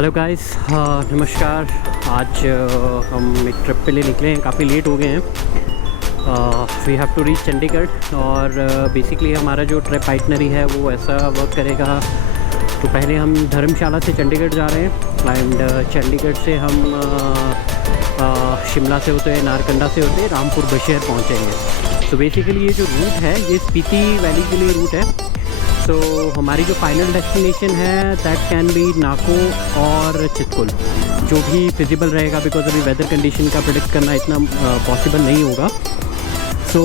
Hello guys, नमस्कार। आज हम एक ट्रिप पे लिए निकले हैं, काफ़ी लेट हो गए हैं। We have to reach Chandigarh और बेसिकली हमारा जो ट्रिप आइटनरी है वो ऐसा वर्क करेगा। तो पहले हम धर्मशाला से चंडीगढ़ जा रहे हैं एंड चंडीगढ़ से हम शिमला से होते हुए नारकंडा से होते रामपुर बशहर पहुंचेंगे। तो बेसिकली ये जो रूट है ये स्पीति वैली के लिए रूट है। तो हमारी जो फाइनल डेस्टिनेशन है दैट कैन बी नाको और चितकुल, जो भी फिजिबल रहेगा, बिकॉज अभी वेदर कंडीशन का प्रेडिक्ट करना इतना पॉसिबल नहीं होगा। सो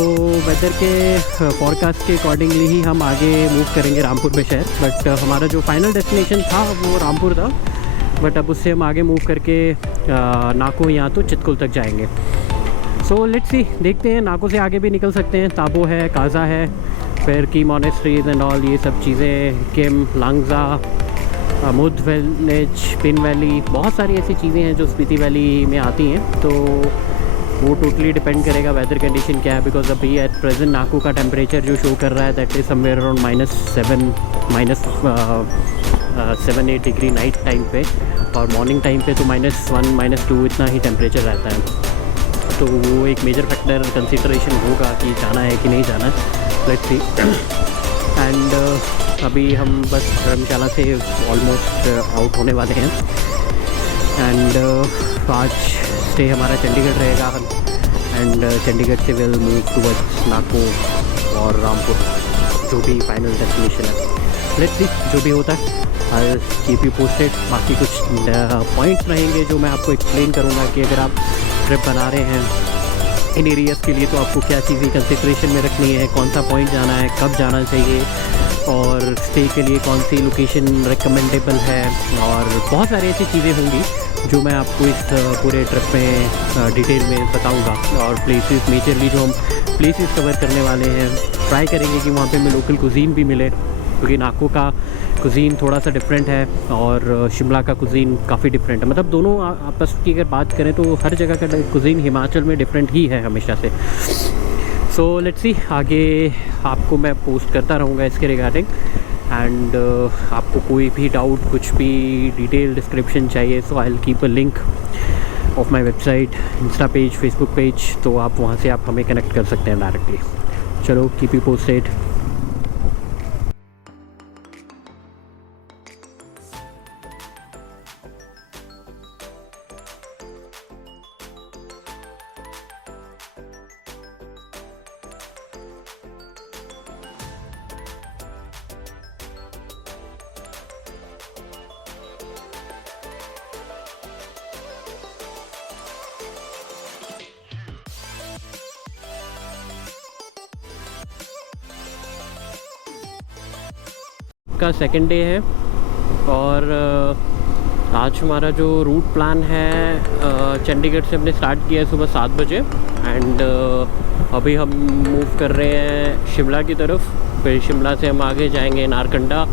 वेदर के फॉरकास्ट के अकॉर्डिंगली ही हम आगे मूव करेंगे रामपुर बशहर। बट हमारा जो फाइनल डेस्टिनेशन था वो रामपुर था, बट अब उससे हम आगे मूव करके नाको या तो चितकुल तक जाएंगे। सो लेट्स सी, देखते हैं। नाको से आगे भी निकल सकते हैं, ताबो है, काज़ा है, फिर की मॉनेस्ट्रीज एंड ऑल ये सब चीज़ें, किम, लांगजा, मुद विलेज, पिन वैली, बहुत सारी ऐसी चीज़ें हैं जो स्पीति वैली में आती हैं। तो वो टोटली डिपेंड करेगा वेदर कंडीशन क्या है, बिकॉज अभी एट प्रेजेंट नाको का टेम्परेचर जो शो कर रहा है that is somewhere around -7 -8 degree night time पे, और मॉर्निंग टाइम पे तो -1 -2 इतना ही टेम्परेचर रहता है। तो वो एक मेजर फैक्टर कंसिडरेशन होगा कि जाना है कि नहीं जाना है। Let's see. एंड अभी हम बस धर्मशाला से ऑलमोस्ट आउट होने वाले हैं एंड आज स्टे हमारा चंडीगढ़ रहेगा एंड चंडीगढ़ से विल मूव टुवर्ड्स नाको और रामपुर, जो भी फाइनल डेस्टिनेशन है। लेट्स सी, जो भी होता है आई विल कीप यू पोस्टेड। बाकी कुछ पॉइंट्स रहेंगे जो मैं आपको एक्सप्लेन करूँगा कि अगर आप ट्रिप बना रहे हैं इन एरियाज़ के लिए तो आपको क्या चीज़ें कंसिडरेशन में रखनी है, कौन सा पॉइंट जाना है, कब जाना चाहिए, और स्टे के लिए कौन सी लोकेशन रिकमेंडेबल है, और बहुत सारी ऐसी चीज़ें होंगी जो मैं आपको इस पूरे ट्रिप में डिटेल में बताऊंगा। और प्लेसेस मेजरली जो हम प्लेसेस कवर करने वाले हैं, ट्राई करेंगे कि वहाँ पे हमें लोकल कुजीन भी मिले, क्योंकि नाको का कुजीन थोड़ा सा डिफरेंट है और शिमला का कुजीन काफ़ी डिफरेंट है। मतलब दोनों आपस की अगर बात करें तो हर जगह का कुजीन हिमाचल में डिफरेंट ही है हमेशा से। सो लेट्स सी, आगे आपको मैं पोस्ट करता रहूँगा इसके रिगार्डिंग। एंड आपको कोई भी डाउट, कुछ भी डिटेल डिस्क्रिप्शन चाहिए, so I will keep a link of my website, insta page, Facebook page, तो आप वहाँ से आप हमें कनेक्ट कर सकते हैं डायरेक्टली। चलो, कीप यू पोस्टेड। का सेकेंड डे है और आज हमारा जो रूट प्लान है चंडीगढ़ से हमने स्टार्ट किया है सुबह 7 बजे एंड अभी हम मूव कर रहे हैं शिमला की तरफ। फिर शिमला से हम आगे जाएंगे नारकंडा,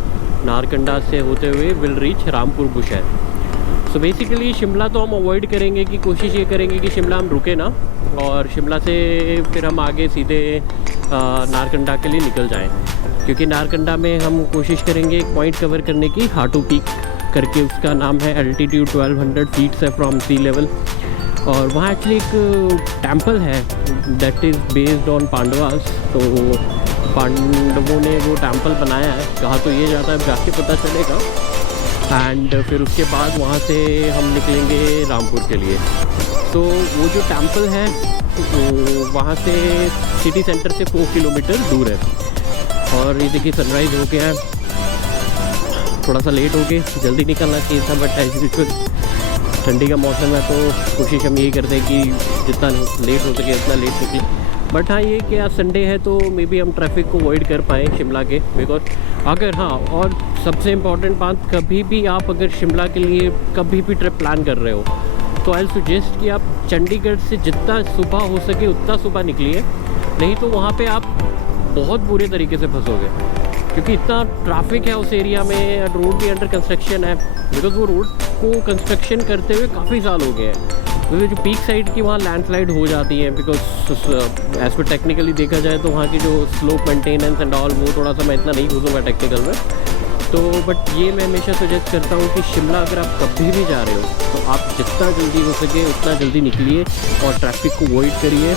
नारकंडा से होते हुए will reach Rampur Bashahr. So basically Shimla तो हम अवॉइड करेंगे, कि कोशिश ये करेंगे कि शिमला हम रुके ना, और शिमला से फिर हम आगे सीधे नारकंडा के लिए निकल जाएं, क्योंकि नारकंडा में हम कोशिश करेंगे एक पॉइंट कवर करने की, हाटू पीक करके उसका नाम है। एल्टीट्यूड 1200 फीट्स है फ्रॉम सी लेवल, और वहाँ एक्चुअली एक टेम्पल है that is based on Pandavas. तो पांडवों ने वो टेम्पल बनाया है, कहाँ तो ये जाता है जाके पता चलेगा। एंड फिर उसके बाद वहाँ से हम निकलेंगे रामपुर के लिए। तो वो जो टेम्पल है तो वहाँ से सिटी सेंटर से 4 किलोमीटर दूर है। और ये देखिए सनराइज़ हो गया है, थोड़ा सा लेट हो गए, जल्दी निकलना चाहिए था, बट एज यूजुअल ठंडी का मौसम है तो कोशिश हम यही करते हैं कि जितना लेट हो सके उतना लेट निकले। बट हाँ, ये कि आज संडे है तो मे बी हम ट्रैफिक को अवॉइड कर पाएँ शिमला के, बिकॉज अगर हाँ, और सबसे इम्पॉर्टेंट बात, कभी भी आप अगर शिमला के लिए कभी भी ट्रिप प्लान कर रहे हो तो आई सजेस्ट कि आप चंडीगढ़ से जितना सुबह हो सके उतना सुबह निकलिए, नहीं तो वहाँ पे आप बहुत बुरे तरीके से फंसोगे, क्योंकि इतना ट्रैफिक है उस एरिया में। रोड भी अंडर कंस्ट्रक्शन है, बिकॉज वो रोड को कंस्ट्रक्शन करते हुए काफ़ी साल हो गए हैं। तो जो पीक साइड की वहाँ लैंडस्लाइड हो जाती है, बिकॉज एज पर टेक्निकली देखा जाए तो वहाँ की जो स्लोप मेंटेनेंस एंड ऑल, वो थोड़ा सा मैं इतना नहीं घुसूँगा टेक्निकल में, तो बट ये मैं हमेशा सजेस्ट करता हूँ कि शिमला अगर आप कभी भी जा रहे हो तो आप जितना जल्दी हो सके उतना जल्दी निकलिए और ट्रैफिक को अवॉइड करिए।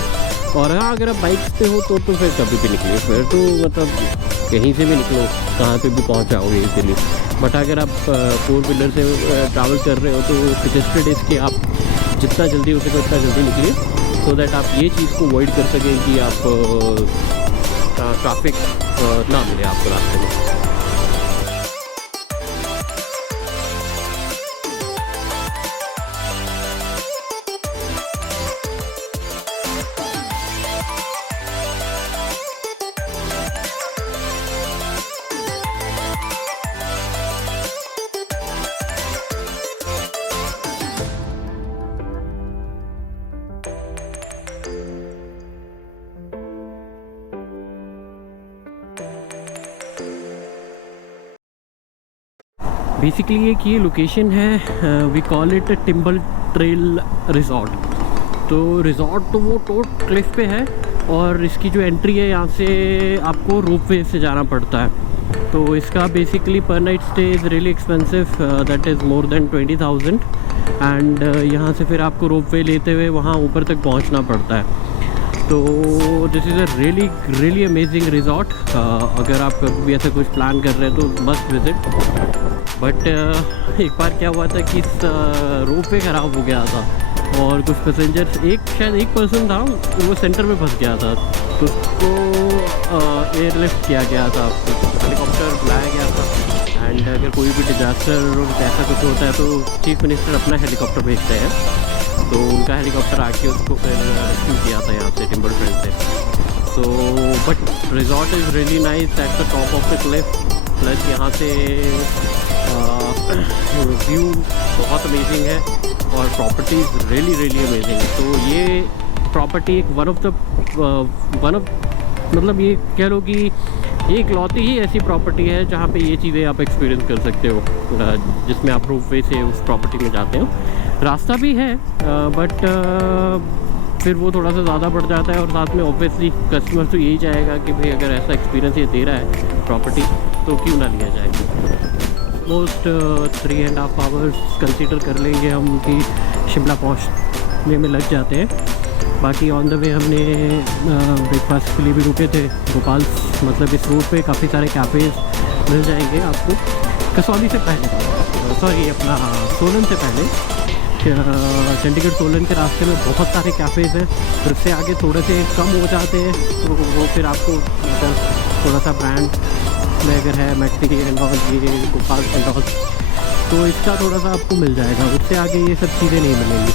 और हाँ, अगर आप बाइक पे हो तो फिर कभी भी निकलिए, फिर तो मतलब कहीं से भी निकलो, कहाँ पे भी पहुँच जाओगे इजीली। बट अगर आप 4 व्हीलर से ट्रैवल कर रहे हो तो सजेस्टेड इसके आप जितना जल्दी हो सके उतना जल्दी निकलिए, सो दैट आप ये चीज़ को अवॉइड कर सकें कि आप ट्रैफिक ना मिले आपको रास्ते में। बेसिकली एक ये लोकेशन है, we call it Timber Trail Resort. तो रिज़ॉर्ट तो वो टोट क्लिफ पे है और इसकी जो एंट्री है यहाँ से आपको रोपवे से जाना पड़ता है। तो इसका बेसिकली पर night stay is really expensive, that is more than 20,000 and यहाँ से फिर आपको रोपवे लेते हुए वहाँ ऊपर तक पहुँचना पड़ता है। तो this is a really amazing resort. अगर आप कभी भी ऐसा कुछ प्लान कर रहे हैं तो मस्ट विज़िट। बट एक बार क्या हुआ था कि रोपवे ख़राब हो गया था और कुछ पैसेंजर्स, शायद एक पर्सन था वो सेंटर में फंस गया था, तो उसको एयरलिफ्ट किया गया था, हेलीकॉप्टर बुलाया गया था। एंड अगर कोई भी डिजास्टर और ऐसा कुछ होता है तो चीफ मिनिस्टर अपना हेलीकॉप्टर भेजते हैं, तो उनका हेलीकॉप्टर आके उसको फिर रेस्क्यू किया था यहाँ से टिम्बल ट्रेल से। तो but resort is really nice at the top of the Cliff, plus यहाँ से व्यू बहुत अमेजिंग है और प्रॉपर्टीज़ रियली अमेजिंग है। तो ये प्रॉपर्टी एक वन ऑफ मतलब ये कह लो कि ये इकलौती ही ऐसी प्रॉपर्टी है जहाँ पे ये चीज़ें आप एक्सपीरियंस कर सकते हो, जिसमें आप रोपवे से उस प्रॉपर्टी में जाते हो। रास्ता भी है बट फिर वो थोड़ा सा ज़्यादा पड़ जाता है और साथ में ऑब्वियसली कस्टमर तो यही चाहेगा कि भाई अगर ऐसा एक्सपीरियंस ये दे रहा है प्रॉपर्टी तो क्यों ना लिया जाए। मोस्ट 3.5 आवर्स कंसीडर कर लेंगे हम कि शिमला पहुंचने में लग जाते हैं। बाकी ऑन द वे हमने ब्रेकफास्ट के लिए भी रुके थे गोपाल, मतलब इस रूट पे काफ़ी सारे कैफ़ेज़ मिल जाएंगे आपको। कसौली से पहले, सॉरी अपना सोलन से पहले, चंडीगढ़ सोलन के रास्ते में बहुत सारे कैफ़ेज़ हैं, फिर उससे आगे थोड़े से कम हो जाते हैं तो वो फिर आपको थोड़ा सा ब्रांड में अगर है मैक्टी एंड ऑल, ये गोपाल एंड ऑल, तो इसका थोड़ा सा आपको मिल जाएगा, उससे आगे ये सब चीज़ें नहीं मिलेंगी।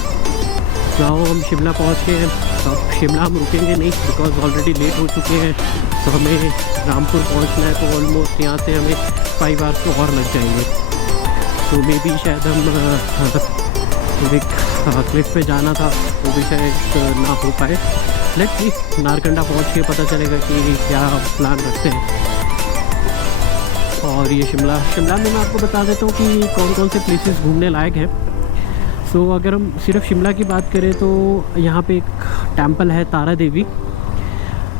तो हम शिमला पहुंच गए हैं, अब शिमला हम रुकेंगे नहीं बिकॉज ऑलरेडी लेट हो चुके हैं, तो हमें रामपुर पहुंचना है, तो ऑलमोस्ट यहाँ से हमें 5 आवर्स तो और लग जाएंगे। तो मे बी शायद हम एक क्लिफ पे जाना था वो भी शायद ना हो पाए। लेट्स सी, नारकंडा पहुँच के पता चलेगा कि क्या प्लान रखते हैं। और ये शिमला में मैं आपको बता देता हूँ कि कौन कौन से प्लेसेस घूमने लायक हैं। सो अगर हम सिर्फ शिमला की बात करें तो यहाँ पे एक टेंपल है तारा देवी,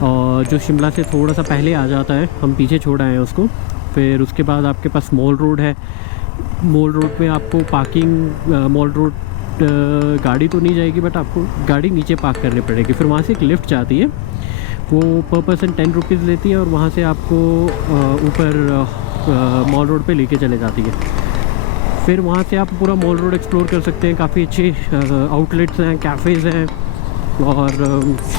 और जो शिमला से थोड़ा सा पहले आ जाता है, हम पीछे छोड़ आए हैं उसको। फिर उसके बाद आपके पास मॉल रोड है, मॉल रोड में आपको पार्किंग, मॉल रोड गाड़ी तो नहीं जाएगी बट आपको गाड़ी नीचे पार्क करनी पड़ेगी। फिर वहाँ से एक लिफ्ट जाती है, वो पर पर्सन 10 रुपीज़ लेती है और वहाँ से आपको ऊपर मॉल रोड पे लेके चले जाती है। फिर वहाँ से आप पूरा मॉल रोड एक्सप्लोर कर सकते हैं, काफ़ी अच्छे आउटलेट्स हैं, कैफ़ेज़ हैं और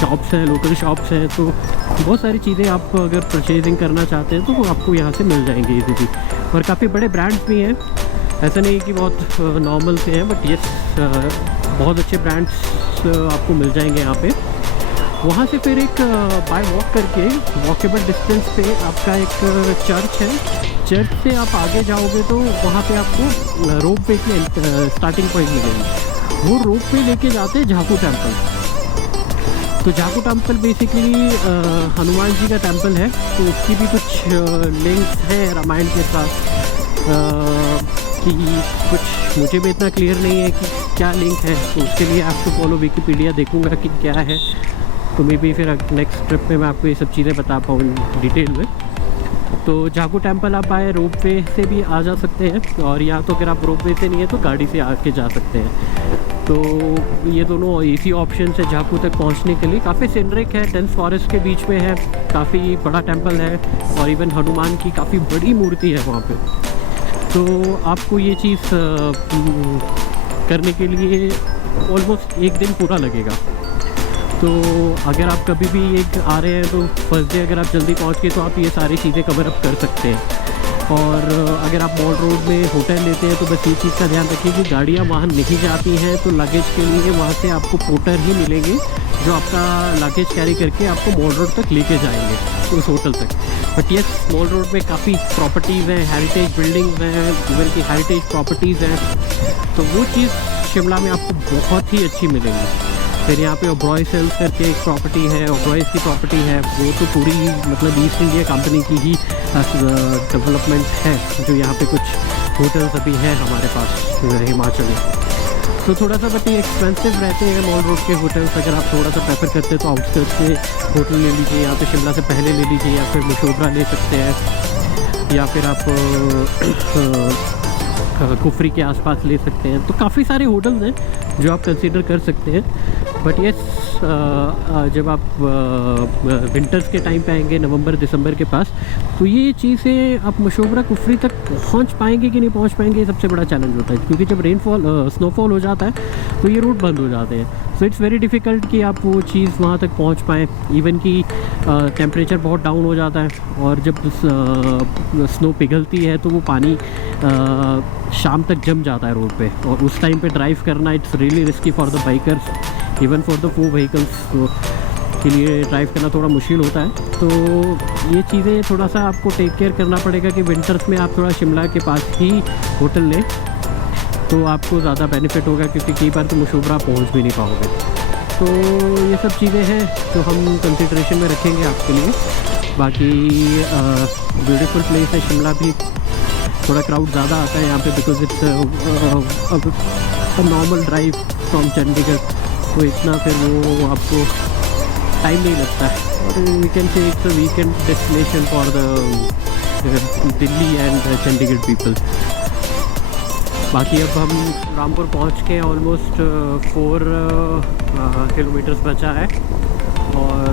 शॉप्स हैं, लोकल शॉप्स हैं। तो बहुत सारी चीज़ें आप अगर परचेजिंग करना चाहते हैं तो वो आपको यहाँ से मिल जाएंगी इजीली। और काफ़ी बड़े ब्रांड्स भी हैं, ऐसा नहीं कि बहुत नॉर्मल से हैं, बट येस बहुत अच्छे ब्रांड्स आपको मिल जाएंगे यहाँ पे। वहाँ से फिर एक बाय वॉक करके वॉकेबल डिस्टेंस पे आपका एक चर्च है, चर्च से आप आगे जाओगे तो वहाँ पे आपको रोप वे की स्टार्टिंग पॉइंट मिलेगी। वो रोप वे लेके जाते हैं झाकू टेम्पल। तो झाकू टेम्पल बेसिकली हनुमान जी का टेम्पल है, तो उसकी भी कुछ लिंक्स हैं रामायण के साथ, कि कुछ मुझे भी इतना क्लियर नहीं है कि क्या लिंक है, तो उसके लिए आपको फॉलो विकीपीडिया देखूँगा कि क्या है, तो मे बी फिर नेक्स्ट ट्रिप में मैं आपको ये सब चीज़ें बता पाऊँ डिटेल में। तो जाकू टेम्पल आप आए रोप वे से भी आ जा सकते हैं, और या तो अगर आप रोप वे से नहीं है तो गाड़ी से आके जा सकते हैं। तो ये दोनों इजी ऑप्शन है जाकू तक पहुंचने के लिए। काफ़ी सीनरिक है, डेंस फॉरेस्ट के बीच में है, काफ़ी बड़ा टेम्पल है, और इवन हनुमान की काफ़ी बड़ी मूर्ति है वहाँ पे। तो आपको ये चीज़ करने के लिए ऑलमोस्ट एक दिन पूरा लगेगा। तो अगर आप कभी भी एक आ रहे हैं तो फर्स्ट डे अगर आप जल्दी पहुंच गए तो आप ये सारी चीज़ें कवर अप कर सकते हैं। और अगर आप मॉल रोड में होटल लेते हैं तो बस ये चीज़ का ध्यान रखिए कि गाड़ियाँ वहाँ नहीं जाती हैं, तो लगेज के लिए वहाँ से आपको पोर्टर ही मिलेंगे जो आपका लगेज कैरी करके आपको मॉल रोड तक लेके जाएंगे उस होटल तक। बट ये मॉल रोड में काफ़ी प्रॉपर्टीज़ हैं, हेरिटेज बिल्डिंग्स हैं, इवन की हेरिटेज प्रॉपर्टीज़ हैं, तो वो चीज़ शिमला में आपको बहुत ही अच्छी मिलेंगी। फिर यहाँ पे ओब्रॉय सेल्स करके एक प्रॉपर्टी है, ओब्रॉयज़ की प्रॉपर्टी है, वो तो पूरी मतलब ईस्ट इंडिया कंपनी की ही डेवलपमेंट है, जो यहाँ पे कुछ होटल्स अभी हैं हमारे पास हिमाचल में। तो थोड़ा सा बट ये एक्सपेंसिव रहते हैं मॉल रोड के होटल्स। अगर आप थोड़ा सा प्रेफर करते हैं तो आउटस्कर्ट्स के होटल ले लीजिए, या तो शिमला से पहले ले लीजिए, या फिर मशोबरा ले सकते हैं, या फिर आप कुफरी के आसपास ले सकते हैं। तो काफ़ी सारे होटल्स हैं जो आप कंसीडर कर सकते हैं। बट येस, जब आप विंटर्स के टाइम पे आएंगे नवंबर दिसंबर के पास, तो ये चीज़ें आप मशोबरा कुफरी तक पहुंच पाएंगे कि नहीं पहुंच पाएंगे, ये सबसे बड़ा चैलेंज होता है। क्योंकि जब स्नोफॉल हो जाता है तो ये रूट बंद हो जाते हैं। सो इट्स वेरी डिफ़िकल्ट कि आप वो चीज़ वहाँ तक पहुँच पाएँ। इवन कि टेम्परेचर बहुत डाउन हो जाता है, और जब स्नो पिघलती है तो वो पानी शाम तक जम जाता है रोड पे, और उस टाइम पे ड्राइव करना it's really risky for the bikers, even for the 4 vehicles के लिए ड्राइव करना थोड़ा मुश्किल होता है। तो ये चीज़ें थोड़ा सा आपको टेक केयर करना पड़ेगा कि विंटर्स में आप थोड़ा शिमला के पास ही होटल लें, तो आपको ज़्यादा बेनिफिट होगा, क्योंकि कई बार तो मशोबरा पहुँच भी नहीं पाओगे। तो ये सब चीज़ें हैं जो हम कंसिडरेशन में रखेंगे आपके लिए। बाकी ब्यूटीफुल प्लेस है शिमला भी, थोड़ा क्राउड ज़्यादा आता है यहाँ पे because it's normal drive from Chandigarh, तो इतना फिर वो आपको टाइम नहीं लगता है। और we can say it's a weekend destination for the Delhi and Chandigarh people. बाकी अब हम रामपुर पहुँच के ऑलमोस्ट 4 किलोमीटर्स बचा है, और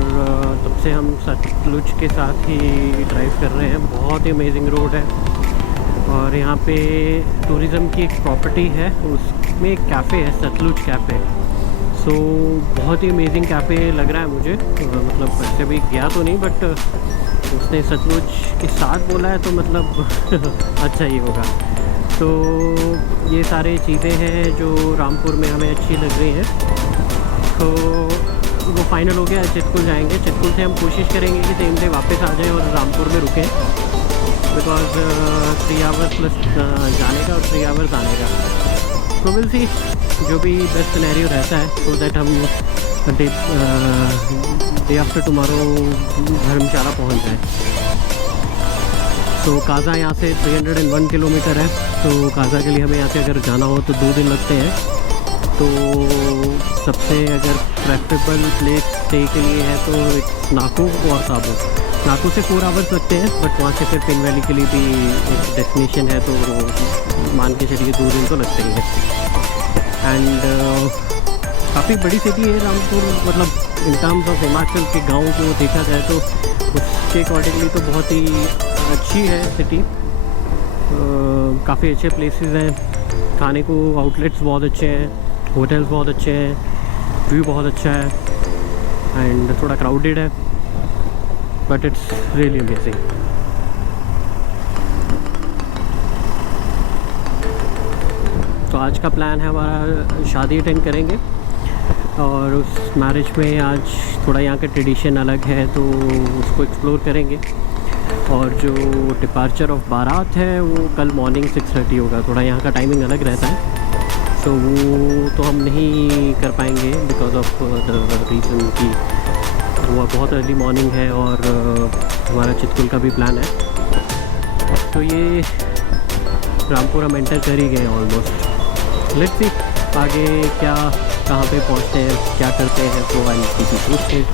तब से हम सतलुज के साथ ही ड्राइव कर रहे हैं। बहुत ही अमेजिंग रोड है, और यहाँ पे टूरिज़म की एक प्रॉपर्टी है, उसमें एक कैफ़े है, सतलुज कैफ़े। सो बहुत ही अमेजिंग कैफ़े लग रहा है मुझे, मतलब वैसे भी गया तो नहीं, बट उसने सतलुज के साथ बोला है तो मतलब अच्छा ही होगा। तो ये सारे चीज़ें हैं जो रामपुर में हमें अच्छी लग रही हैं। तो वो फाइनल हो गया, चितकुल जाएंगे। चितकुल से हम कोशिश करेंगे कि सेम डे वापस आ जाएँ और रामपुर में रुकें, बिकॉज 3 आवर्स प्लस जाने का और 3 आवर्स आने का। तो विल सी, जो भी बेस्ट सिनेरियो रहता है, सो दैट हम डे आफ्टर टुमारो धर्मशाला पहुंच जाए। तो काज़ा यहाँ से 301 किलोमीटर है, तो काज़ा के लिए हमें यहाँ से अगर जाना हो तो 2 दिन लगते हैं। तो सबसे अगर प्रेफरेबल प्लेस स्टे के लिए है तो इट्स नाको और साबो। नाको से 4 आवर्स लगते हैं, बट वहाँ से फिर पिन वैली के लिए भी एक डेस्टिनेशन है, तो मान के चलिए 2 दिन तो लगते ही है। एंड काफ़ी बड़ी सिटी है रामपुर, मतलब इन टर्म्स ऑफ हिमाचल के गाँव को देखा जाए तो उसके अकॉर्डिंगली तो बहुत ही अच्छी है सिटी। काफ़ी अच्छे प्लेसेस हैं, खाने को आउटलेट्स बहुत अच्छे हैं, होटल्स बहुत अच्छे हैं, व्यू बहुत अच्छा है, एंड थोड़ा क्राउडेड है, बट इट्स रियली अमेजिंग। तो आज का प्लान है हमारा, शादी अटेंड करेंगे, और उस मैरिज में आज थोड़ा यहाँ का ट्रेडिशन अलग है तो उसको एक्सप्लोर करेंगे। और जो डिपार्चर ऑफ बारात है वो कल मॉर्निंग 6:30 होगा, थोड़ा यहाँ का टाइमिंग अलग रहता है, तो वो तो हम नहीं कर पाएंगे बिकॉज ऑफ द रीज़न कि वो बहुत अर्ली मॉर्निंग है, और हमारा चितकुल का भी प्लान है। तो ये रामपुर हम एंटर कर ही गए ऑलमोस्ट। लेट्स सी आगे क्या, कहाँ पे पहुँचते हैं, क्या करते हैं, तो आई कीप यू पोस्टेड।